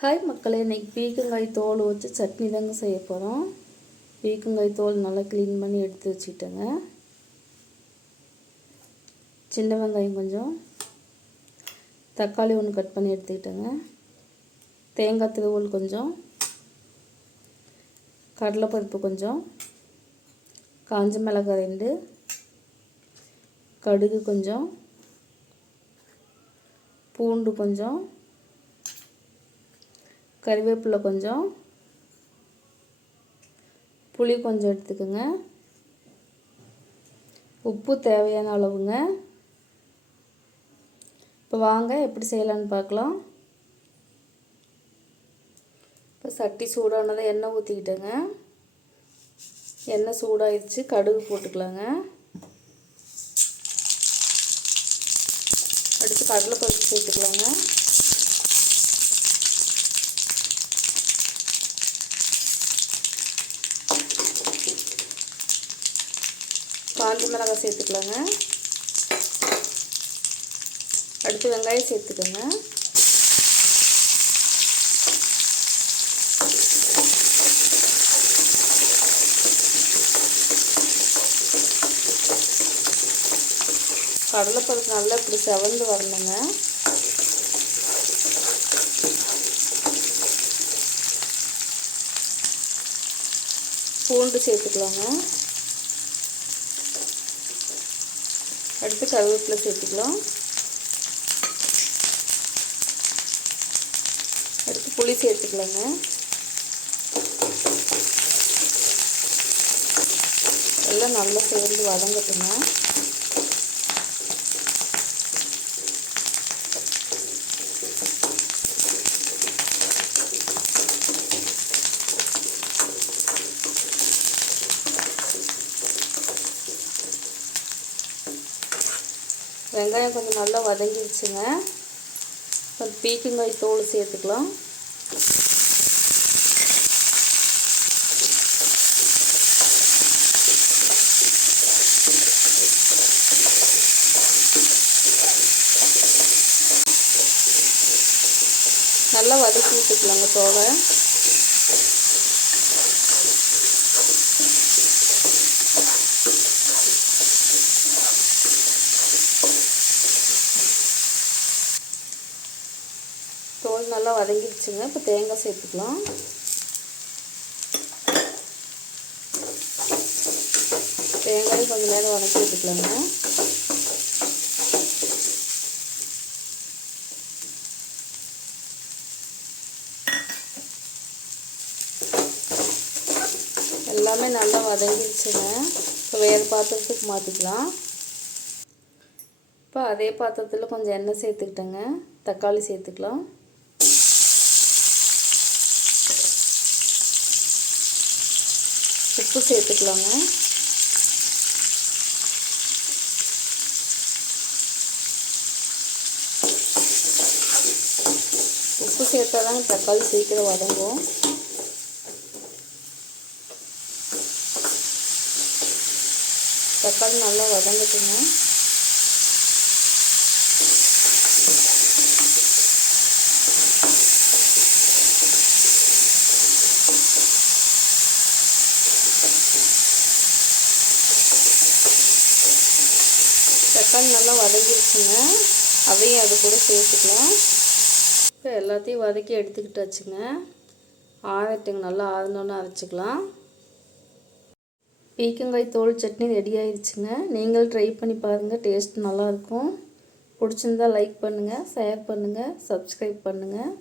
Hi மக்களே, இன்றைக்கி பீக்கங்காய் தோல் வச்சு சட்னி தாங்க செய்ய போகிறோம். பீக்கங்காய் தோல் நல்லா க்ளீன் பண்ணி எடுத்து வச்சுக்கிட்டேங்க. சின்ன வெங்காயம் கொஞ்சம், தக்காளி ஒன்று கட் பண்ணி எடுத்துக்கிட்டேங்க. தேங்காய் திருவல் கொஞ்சம், கடலைப்பருப்பு கொஞ்சம், காஞ்ச மிளகாய் 2, கடுகு கொஞ்சம், பூண்டு கொஞ்சம், கறிவேப்பிலை கொஞ்சம், புளி கொஞ்சம் எடுத்துக்கோங்க. உப்பு தேவையான அளவுங்க. இப்போ வாங்க எப்படி செய்யலான்னு பார்க்கலாம். இப்போ சட்டி சூடானதை எண்ணெய் ஊற்றிக்கிட்டேங்க. எண்ணெய் சூடாகிடுச்சு, கடுகு போட்டுக்கலாங்க. அடுத்து கடலைப்பருப்பு சேர்த்துக்கலாங்க. காஞ்ச மிளகாய் சேர்த்துக்கலாங்க. அடுத்து வெங்காயம் சேர்த்துக்கோங்க. கடலைப்பருப்பு நல்லா இப்படி செவந்து வரணுங்க. பூண்டு சேர்த்துக்கலாங்க. அடுத்து கருவேப்பிலை சேர்த்துக்கலாம். அடுத்து புளி சேர்த்துக்கலாங்க. எல்லாம் நல்லா சேர்ந்து வதங்கட்டுங்க. வெங்காயம் கொஞ்சம் நல்லா வதங்கிடுச்சுங்க. கொஞ்சம் பீக்கங்காய் தோல் சேர்த்துக்கலாம். நல்லா வதக்கி விட்டுக்கலாங்க தோலை. தோல் நல்லா வதங்கிடுச்சுங்க. இப்போ தேங்காய் சேர்த்துக்கலாம். தேங்காயும் கொஞ்சம் நேரம் வதக்கி விட்டுக்கலாங்க. எல்லாமே நல்லா வதங்கிடுச்சுங்க. இப்போ வேறு பாத்திரத்துக்கு மாற்றிக்கலாம். இப்போ அதே பாத்திரத்தில் கொஞ்சம் எண்ணெய் சேர்த்துக்கிட்டேங்க. தக்காளி சேர்த்துக்கலாம். உப்பு சேர்த்துக்கலாங்க. உப்பு சேர்த்தா தாங்க தக்காளி சீக்கிரம் வதங்கும். தக்காளி நல்லா வதங்கட்டுங்க. தக்காளி நல்லா வதங்கிடுச்சுங்க. அதையும் அது கூட சேர்த்துக்கலாம். இப்போ எல்லாத்தையும் வதக்கி எடுத்துக்கிட்டாச்சுங்க. ஆறட்டுங்க. நல்லா ஆறினோன்னு அரைச்சிக்கலாம். பீக்கங்காய் தோல் சட்னி ரெடி ஆயிடுச்சுங்க. நீங்கள் ட்ரை பண்ணி பாருங்கள். டேஸ்ட் நல்லாயிருக்கும். பிடிச்சிருந்தா லைக் பண்ணுங்கள், ஷேர் பண்ணுங்கள், சப்ஸ்கிரைப் பண்ணுங்கள்.